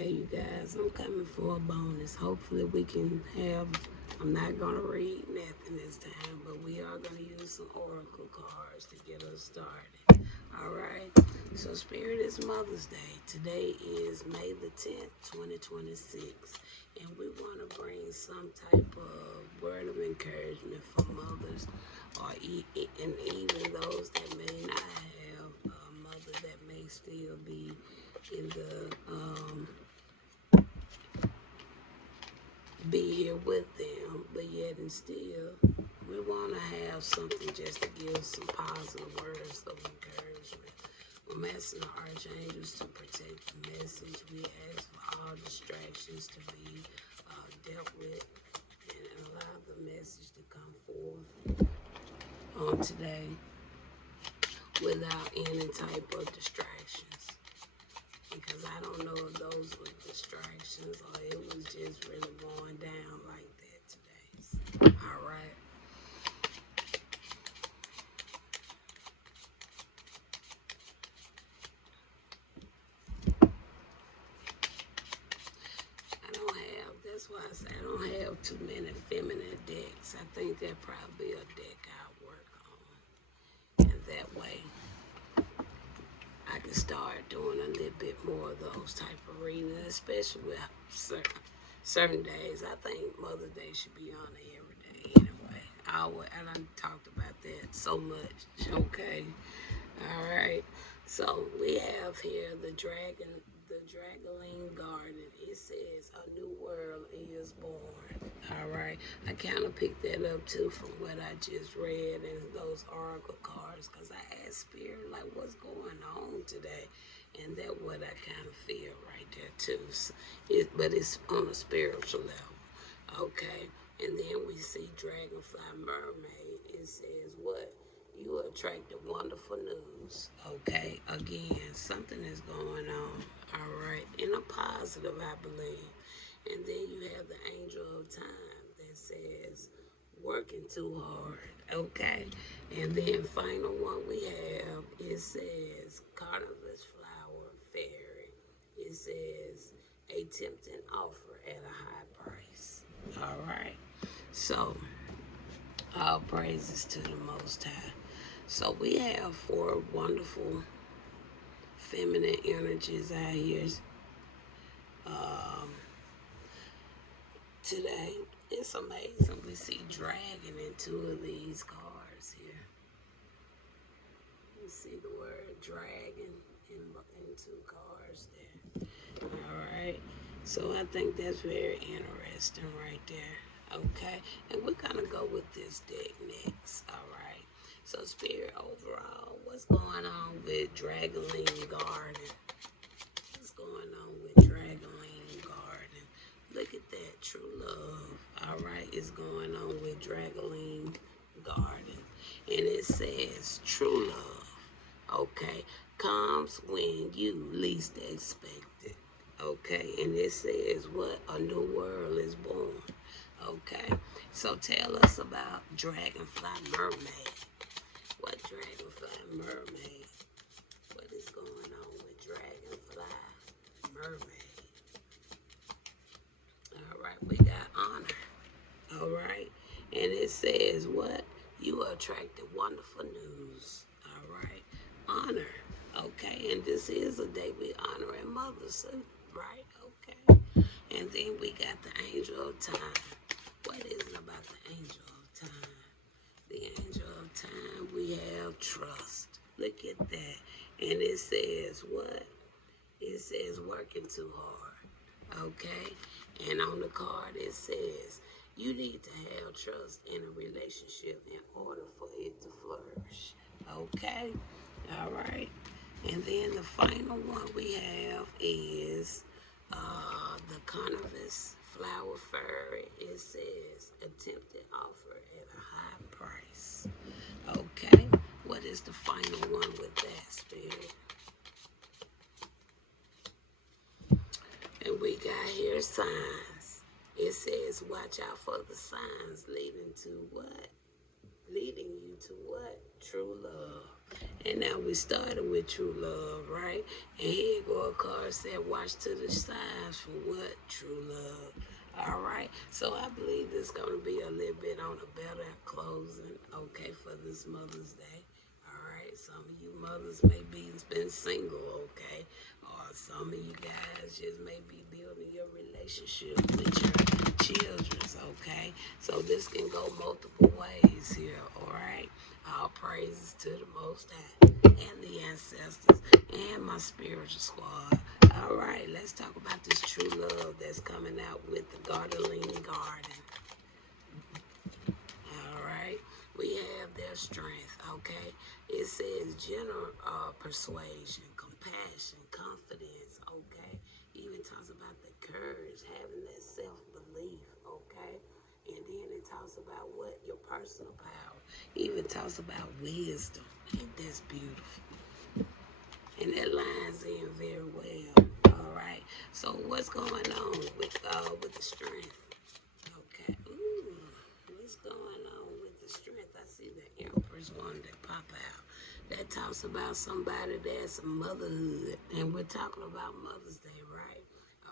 Okay, you guys, I'm coming for a bonus. Hopefully we can have, I'm not going to read nothing this time, but we are going to use some oracle cards to get us started. All right, so Spirit is Mother's Day. Today is May the 10th, 2026, and we want to bring some type of word of encouragement for mothers, or and even those that may not have a mother that may still be in the be here with them, but yet and still we want to have something just to give some positive words of encouragement. We're asking the archangels to protect the message. We ask for all distractions to be dealt with and allow the message to come forth on today without any type of distractions. Because I don't know if those were distractions or it was just really going down like that today. All right. That's why I say I don't have too many feminine decks. I think that probably a deck I'll work on. And that way I can start doing a little bit more of those type of readings, especially with certain days. I think Mother's Day should be on every day anyway. And I talked about that so much. Okay. All right. So we have here the Dragoline Garden. It says a new world is born. All right. I kind of picked that up too from what I just read in those oracle cards, because I asked Spirit like, what's going on today? And that's what I kind of feel right there too. But it's on a spiritual level. Okay. And then we see Dragonfly Mermaid. It says what? You attracted wonderful news. Okay, again, something is going on. All right, in a positive, I believe. And then you have the Angel of Time that says working too hard. Okay, and then final one we have, it says Carnivorous Flower Fairy. It says a tempting offer at a high price. All right, so all praises to the Most High. So we have 4 wonderful feminine energies out here today. It's amazing. We see dragon in 2 of these cards here. You see the word dragon in 2 cards there. All right. So I think that's very interesting right there. Okay. And we're going to go with this deck next. All right. So Spirit, overall, what's going on with Dragoline Garden? What's going on with Dragoline Garden? Look at that, true love. All right, it's going on with Dragoline Garden. And it says true love, okay, comes when you least expect it. Okay, and it says what? A new world is born. Okay, so tell us about Dragonfly Mermaid. What Dragonfly Mermaid? What is going on with Dragonfly Mermaid? All right, we got honor. All right, and it says what? You attracted wonderful news. All right, honor. Okay, and this is a day we honoring mothers, right? Okay, and then we got the Angel of Time. What is it about the Angel of Time? The Angel of Time, we have trust. Look at that. And it says what? It says working too hard. Okay? And on the card it says you need to have trust in a relationship in order for it to flourish. Okay? All right. And then the final one we have is the Carnivorous Flower Fairy. It says attempted offer at a high price. Okay, what is the final one with that, Spirit? And we got here signs. It says watch out for the signs leading to what? Leading you to what? True love. And now we started with true love, right? And here go a card said, watch to the signs for what? True love. All right. So I believe this going to be a little bit on a better closing, okay, for this Mother's Day. All right. Some of you mothers may be been single, okay? Or some of you guys just may be building your relationship with your children, okay? So this can go multiple ways here, all right? All praises to the Most High and the ancestors and my spiritual squad. All right, let's talk about this true love that's coming out with the Gardeling Garden. All right, we have their strength, okay? It says general persuasion, compassion, confidence, okay? Even talks about the courage, having that self-belief, okay? And then it talks about what? Your personal power. Even talks about wisdom. Ain't this beautiful? And that lines in very well. All right. So what's going on with the strength? Okay. Ooh, what's going on with the strength? I see the Empress one that pop out. That talks about somebody that's motherhood, and we're talking about Mother's Day, right?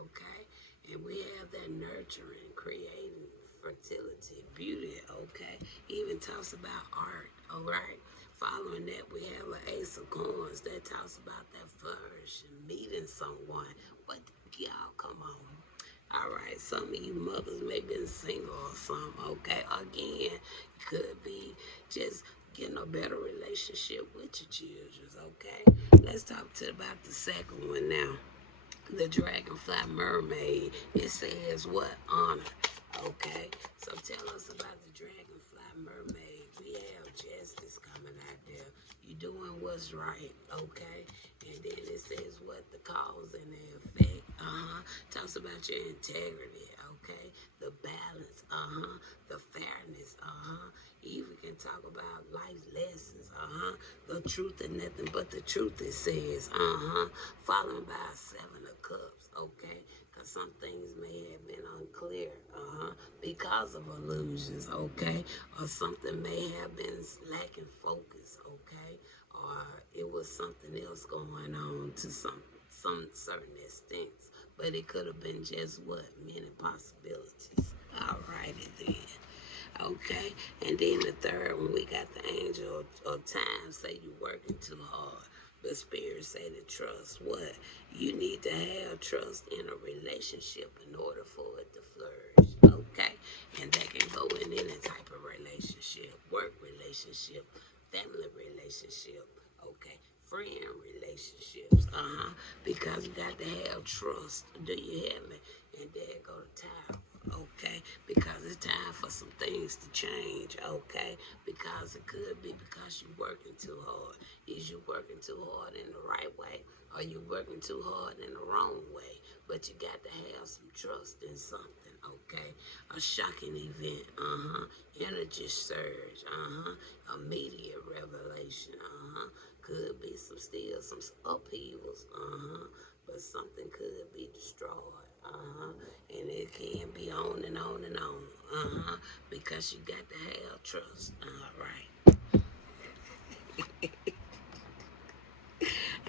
Okay. And we have that nurturing, creating, fertility, beauty, okay? Even talks about art, all right? Following that, we have an Ace of Coins that talks about that flourishing, meeting someone. But y'all, come on. All right, some of you mothers may be single or something, okay? Again, could be just getting a better relationship with your children, okay? Let's talk about the second one now. The Dragonfly Mermaid. It says what? Honor. Okay, so tell us about the Dragonfly Mermaid. We have justice coming out there. You doing what's right, okay? And then it says what? The cause and the effect. Talks about your integrity, okay? The balance, the fairness, Even can talk about life lessons, the truth and nothing but the truth, it says, followed by a seven of cups, okay? Because some things may have been unclear, because of illusions, okay? Or something may have been lacking focus, okay? Or it was something else going on to some certain extents, but it could have been just what? Many possibilities. All righty then. Okay, and then the third one, we got the angel of time say you working too hard. The spirit say to trust what? You need to have trust in a relationship in order for it to flourish. Okay, and that can go in any type of relationship, work relationship, family relationship. Okay, friend relationships. Because you got to have trust. Do you hear me? And there go the time. Okay, because it's time for some things to change, okay? Because it could be because you're working too hard. Is you working too hard in the right way, or you working too hard in the wrong way? But you got to have some trust in something, okay? A shocking event, energy surge, immediate revelation, could be some upheavals, but something could be destroyed, and it can be on and on and on, because you got to have trust, all right.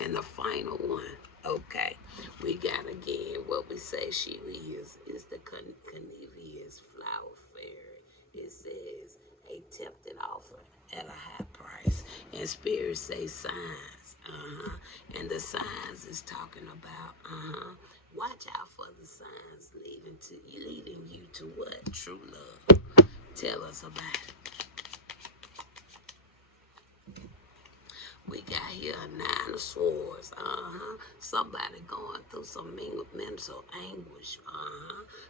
And the final one, okay, we got again what we say she is the carnivorous flower fairy. It says a tempted offer at a high price, and spirit say signs, and the signs is talking about, watch out for the signs leading you to what? True love. Tell us about it. We got here a nine of swords, Somebody going through some mental anguish,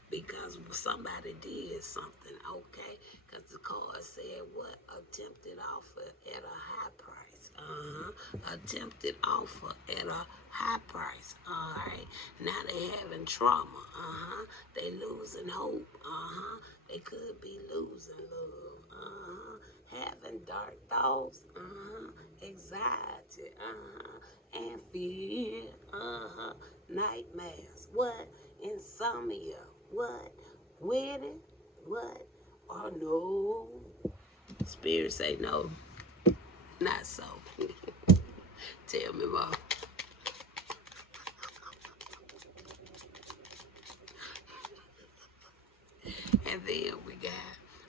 because somebody did something, okay? Because the card said what? Attempted offer at a high price, Attempted offer at a high price, all right? Now they having trauma, They losing hope, They could be losing love, having dark thoughts, anxiety, and fear, nightmares, what? Insomnia, what? Wedding, what? Oh no. Spirit say no, not so. Tell me more. And then we got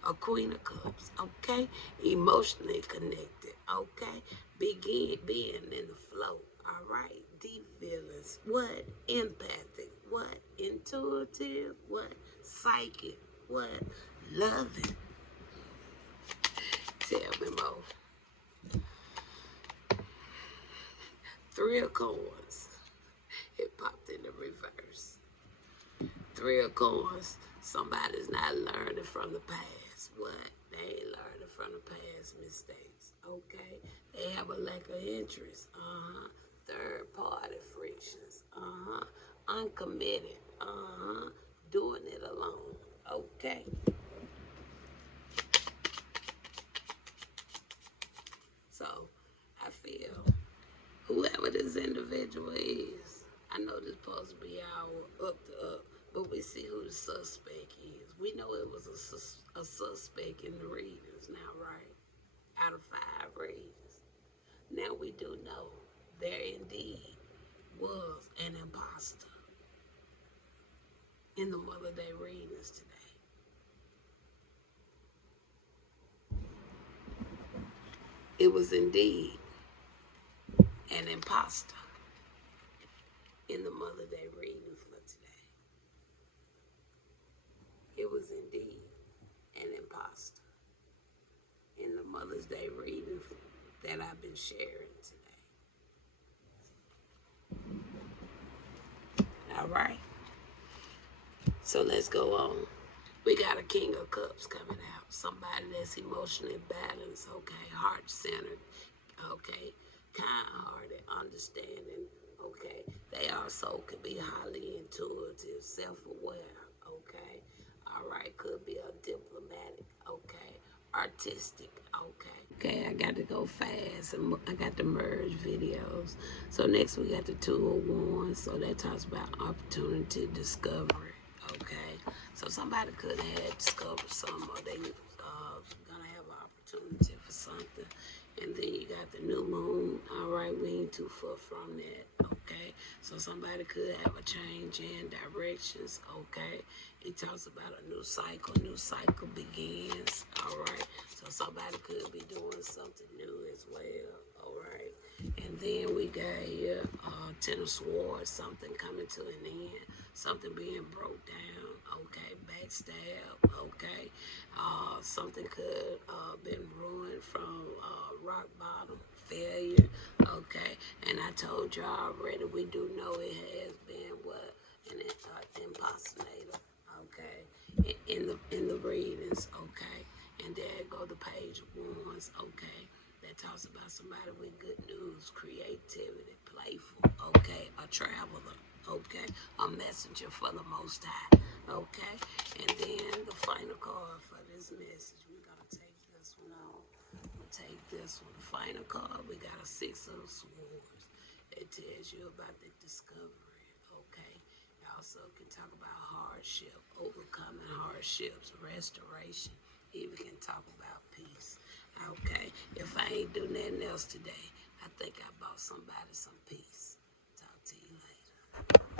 a Queen of Cups, okay? Emotionally connected, okay? Being in the flow, all right? Deep feelings, what? Empathic, what? Intuitive, what? Psychic, what? Loving. Tell me more. Three of Coins. It popped in the reverse. Three of Coins. Somebody's not learning from the past. What? They ain't learning from the past mistakes. Okay? They have a lack of interest. Third party frictions. Uncommitted. Doing it alone. Okay? So, I feel whoever this individual is, I know this supposed to be our up to up, but we see who the suspect is. We know it was a suspect in the readings now, right? Out of 5 readings. Now we do know there indeed was an imposter in the Mother Day readings today. It was indeed an imposter in the Mother Day reading for today. It was indeed an imposter in the Mother's Day reading that I've been sharing today. All right. So let's go on. We got a King of Cups coming out. Somebody that's emotionally balanced, okay, heart-centered, okay, kind-hearted, understanding, okay. They also could be highly intuitive, self-aware, okay. All right, could be a diplomatic, okay, artistic, okay. Okay, I got to go fast, and I got to merge videos. So next we got the Two of Wands, so that talks about opportunity, discovery, okay. So somebody could have discovered something, or they gonna have an opportunity for something. And then you got the new moon. All right, we ain't too far from that. Okay, so somebody could have a change in directions. Okay, it talks about a new cycle. New cycle begins. All right, so somebody could be doing something new as well. All right, and then we got here Ten of Swords. Something coming to an end. Something being broke down. Okay, backstab. Okay, something could been ruined from rock bottom, failure. Okay, and I told you already, we do know it has been what an impersonator. Okay, in the readings. Okay, and there go the Page of Wands. Okay, that talks about somebody with good news, creativity, playful. Okay, a traveler. Okay, a messenger for the Most High. Okay, and then the final card for this message, we're gonna take this one on. We'll take this one. The final card, we got a Six of Swords. It tells you about the discovery. Okay, you also can talk about hardship, overcoming hardships, restoration. Even can talk about peace. Okay, if I ain't do nothing else today, I think I bought somebody some peace. Talk to you later.